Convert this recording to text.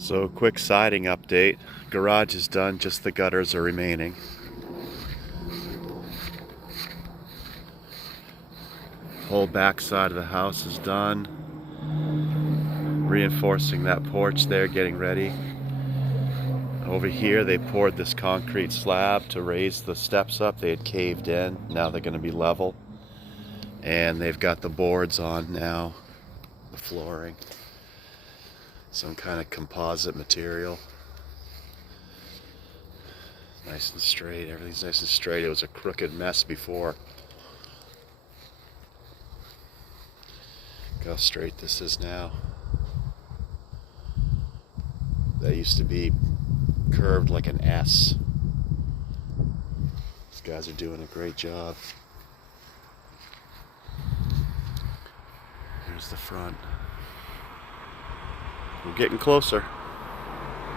So quick siding update. Garage is done, just the gutters are remaining. Whole back side of the house is done. Reinforcing that porch there, getting ready. Over here they poured this concrete slab to raise the steps up. They had caved in, now they're going to be level. And they've got the boards on now, the flooring. Some kind of composite material. Nice and straight, everything's nice and straight. It was a crooked mess before. Look how straight this is now. That used to be curved like an S. These guys are doing a great job. Here's the front. We're getting closer.